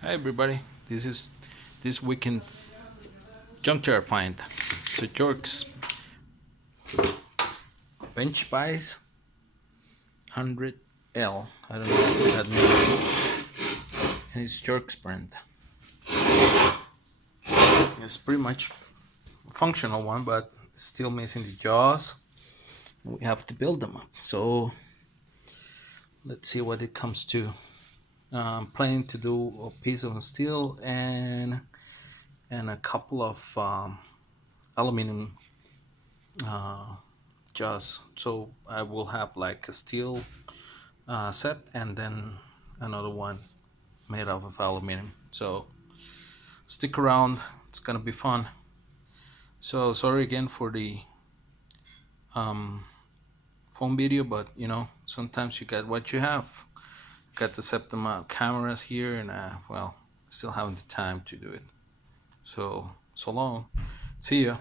Hi everybody, this is this weekend junkyard find. It's a Jork's bench vise 100L. I don't know what that means. And it's Jork's brand. It's pretty much a functional one, but still missing the jaws. We have to build them up. So let's see what it comes to. Planning to do a piece of steel and a couple of aluminum jaws. So I will have like a steel set and then another one made out of aluminum. So stick around, it's gonna be fun. So sorry again for the um, phone video, but sometimes you get what you have. Got to set them up cameras here, and well, still haven't the time to do it. So long. See ya.